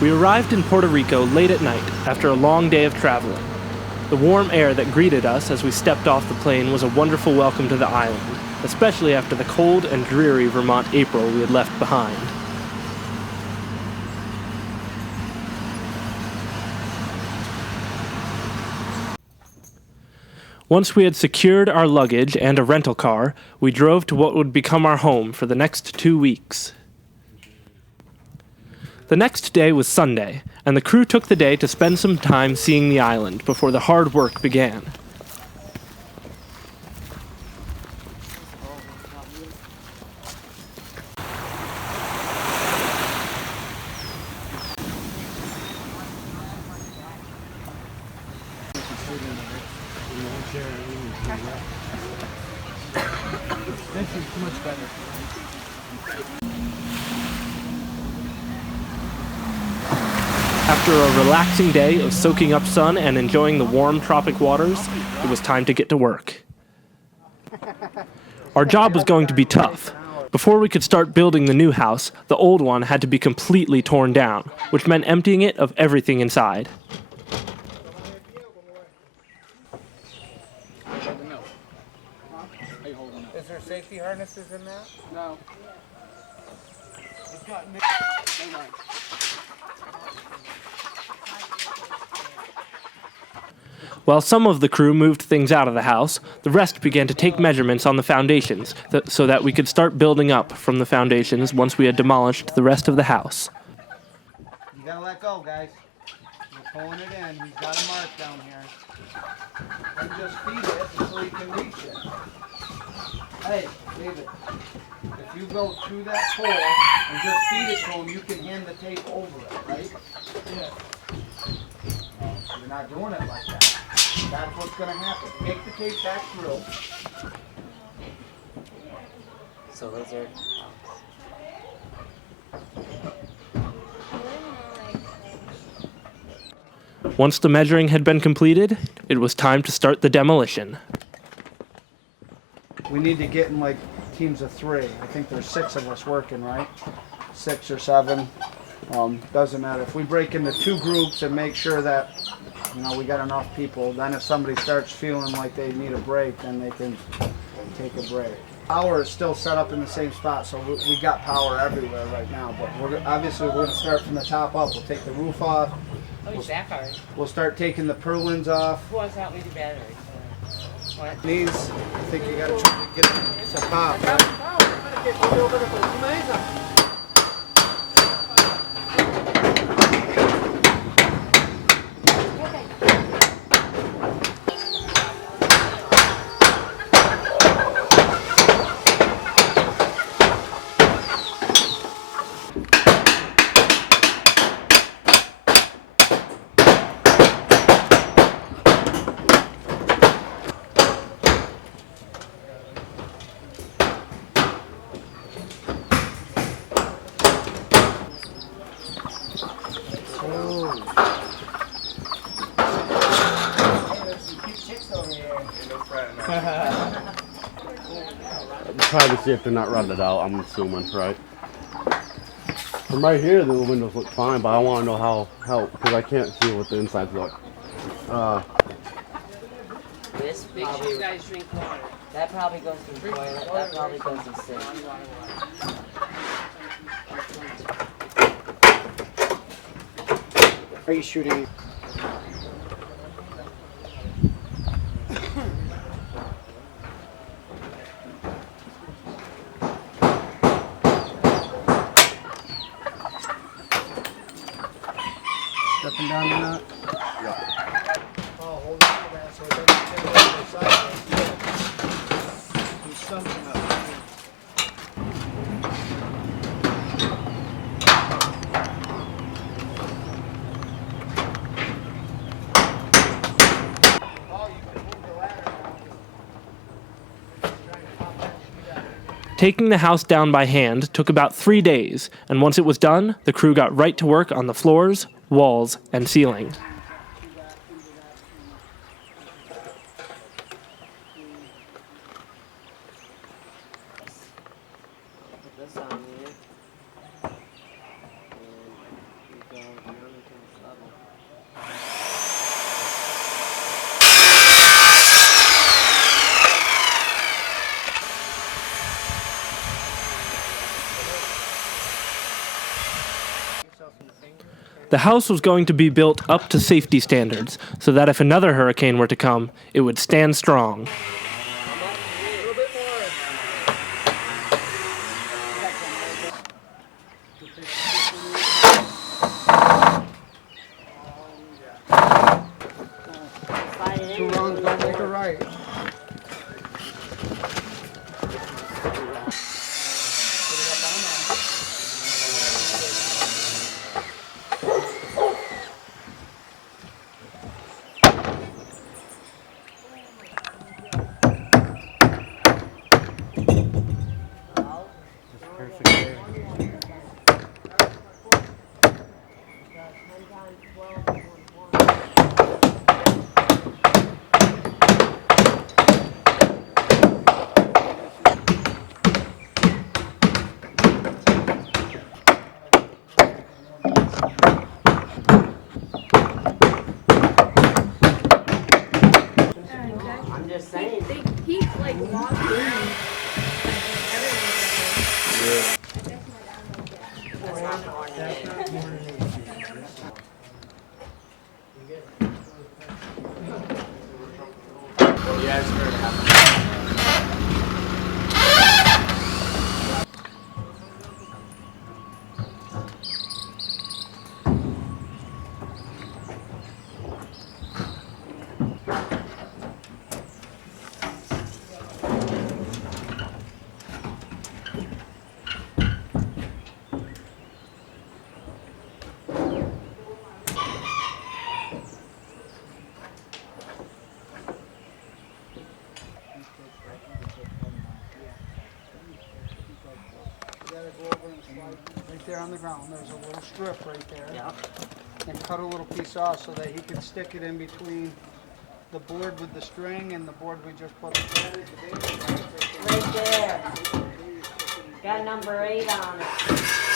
We arrived in Puerto Rico late at night after a long day of traveling. The warm air that greeted us as we stepped off the plane was a wonderful welcome to the island, especially after the cold and dreary Vermont April we had left behind. Once we had secured our luggage and a rental car, we drove to what would become our home for the next 2 weeks. The next day was Sunday, and the crew took the day to spend some time seeing the island before the hard work began. This is much better. After a relaxing day of soaking up sun and enjoying the warm tropic waters, it was time to get to work. Our job was going to be tough. Before we could start building the new house, the old one had to be completely torn down, which meant emptying it of everything inside. Is there safety harnesses in that? No. While some of the crew moved things out of the house, the rest began to take measurements on the foundations so that we could start building up from the foundations once we had demolished the rest of the house. You gotta let go, guys. We're pulling it in. He's got a mark down here. And just feed it until he can reach it. Hey, David, if you go through that hole and just feed it to him, you can hand the tape over it, right? Yeah. You're not doing it like that. That's what's going to happen. Take the tape back through. So those are... Once the measuring had been completed, it was time to start the demolition. We need to get in like teams of 3. I think there's 6 of us working, right? 6 or 7. Doesn't matter. If we break into 2 groups and make sure that, you know, we got enough people, then if somebody starts feeling like they need a break, then they can take a break. Power is still set up in the same spot, so we got power everywhere right now. But obviously we're going to start from the top up. We'll take the roof off. We'll start taking the purlins off. Who wants to help me do batteries? What? These, I think you got to try to get it to pop, right? Try to see if they're not rutted out, I'm assuming, right? From right here, the windows look fine, but I want to know how, because I can't see what the insides look. This make sure you guys drink water. That probably goes to the toilet. That probably goes to the sink. Are you shooting? Stepping down or not? Yeah. Oh, hold on to that so it doesn't tip over sideways. Do something up. Taking the house down by hand took about 3 days, and once it was done, the crew got right to work on the floors, walls, and ceiling. Put this on here. And we go The house was going to be built up to safety standards so that if another hurricane were to come, it would stand strong. Two wrongs don't make a right. I'm just saying. They keep like walking around. That's not coordinated. You gotta go over and slide right there on the ground. There's a little strip right there. Yep. And cut a little piece off so that he can stick it in between the board with the string and the board we just put together. Right there. Got number 8 on it.